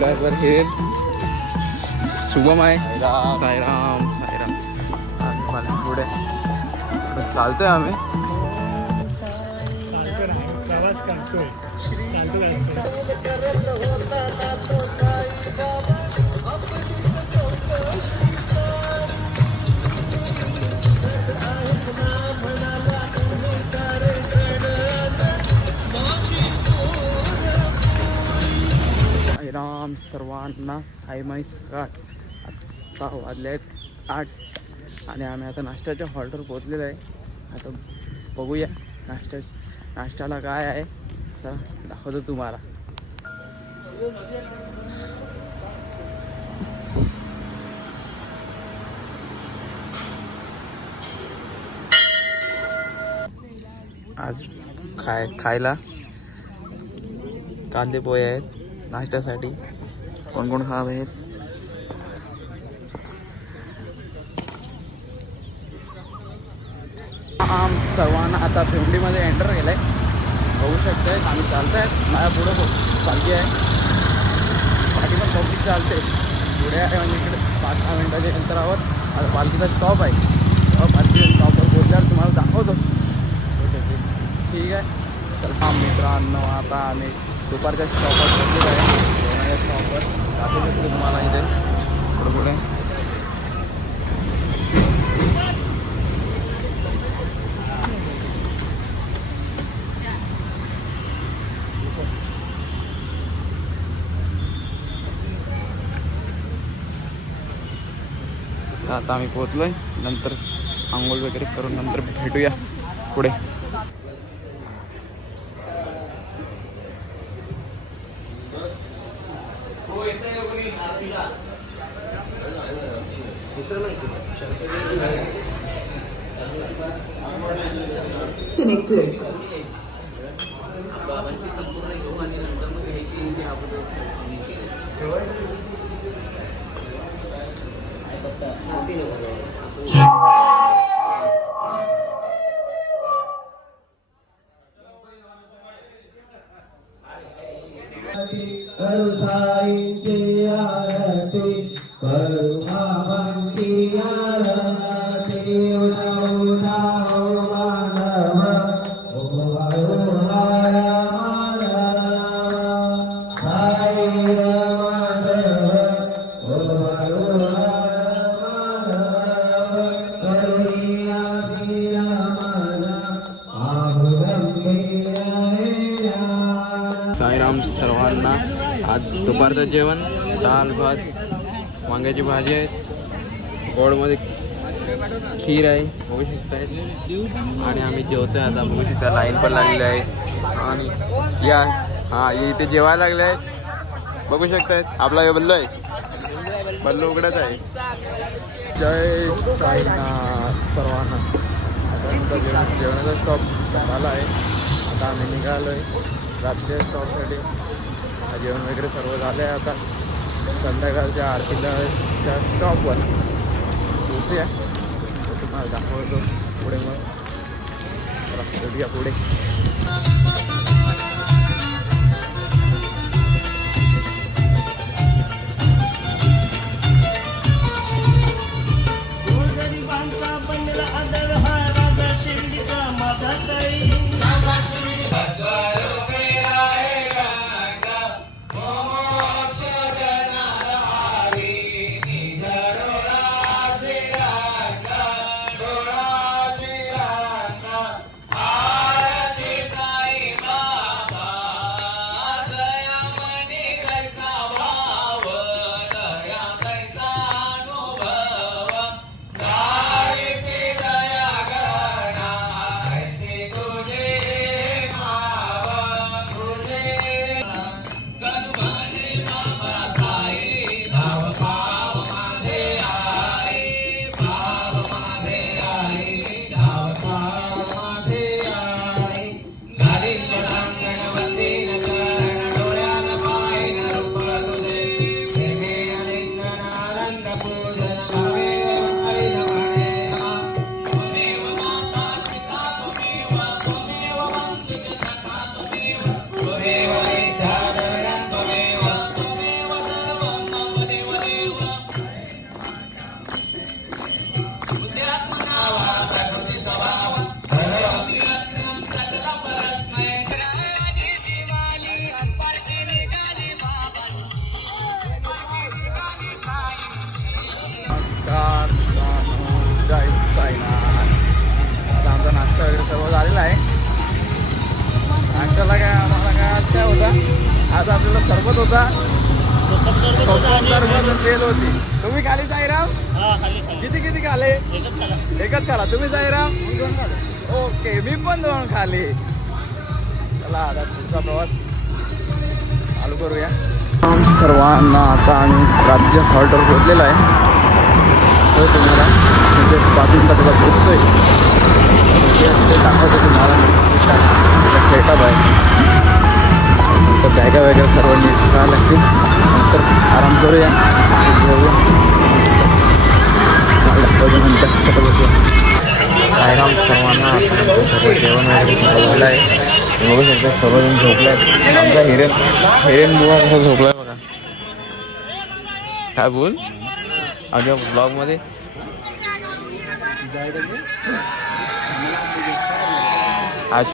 आपल्याबरोबर हे शुभम आहे. साईराम साईराम. आम्ही पुढे चालतोय आम्ही. प्रवास करतोय. साईराम सर्वांना. साईमाई सकाळ. आत्ता वाजले आहेत 8 आणि आम्ही आता नाश्त्याच्या हॉल्टवर पोहोचलेलो आहे. आता बघूया नाश्त्याला काय आहे असं दाखवतो तुम्हाला. आज खायला कांदे पोहे आहेत. नाश्त्यासाठी कोण कोण खात आहेत. सर्वांना आता भिवंडीमध्ये एंटर केलं आहे. बघू शकताय आम्ही चालत आहेत. माझ्या पुढं पालखी आहे. पाठी पण पब्लिक चालते. पुढे आहे म्हणजे इकडे 5-6 मिनिटाच्या अंतरावर आता पालखीचा स्टॉप आहे. पालखीच्या स्टॉपवर पोहोचल्यावर तुम्हाला दाखवतो. ठीक आहे. तर मित्रांनो आता आम्ही दुपारच्या स्टॉपवर पोहोचलेलो आहे. स्टॉपवर दाखवू शकतो तुम्हाला इथे पुढे पुढे. आता आम्ही पोहोचलोय. नंतर आंघोळ वगैरे करून नंतर भेटूया पुढे. Connected. साईराम सर्वांना. आज दुपारचं जेवण दाल भात वांग्याची भाजी आहे. गोडमध्ये खीर आहे बघू शकताय. आणि आम्ही जेवतोय आता बघू शकता. लाईन पण लागलेली आहे आणि या इथे जेवायला लागले आहेत बघू शकतायत. आपला हे बल्लू आहे. बल्लू उघडत आहे. जय साईनाथ सर्वांना. आता जेवणाचा स्टॉप झाला आहे. आता आम्ही निघालो आहे रात्री स्टॉपसाठी. जेवण वगैरे सर्व झालं आहे. आता संध्याकाळच्या आरतीला स्टॉपवर पोचूया. तुम्हाला दाखवतो पुढे. मग भेटूया पुढे. काय होता? आज आपल्याला सरबत होता, सरबत तेल होती. तुम्ही खाली साईराम? किती किती खाले? एकच खाला. तुम्ही साईराम? ओके, मी पण 2 खाली. चला आता पुढचा प्रवास चालू करूया. सर्वांना आता आम्ही राज्य हॉल्टवर पोहोचलेला आहे. तो तुम्हाला म्हणजे बाजूला त्याचा पोचतोय ते दाखवतो तुम्हाला. सेटअप आहे. नंतर बॅगा वगैरे सर्व नीट करायला लागतील. नंतर आराम करूया, घेऊया, नंतर बसूया. साईराम सर्वांना सर्व जेवण वगैरे बनवलं आहे. बघू शकता सर्वजण झोपले आहेत. आमचा हिरेन बुवा कसा झोपलाय बघा. काय बोल अगं ब्लॉगमध्ये आज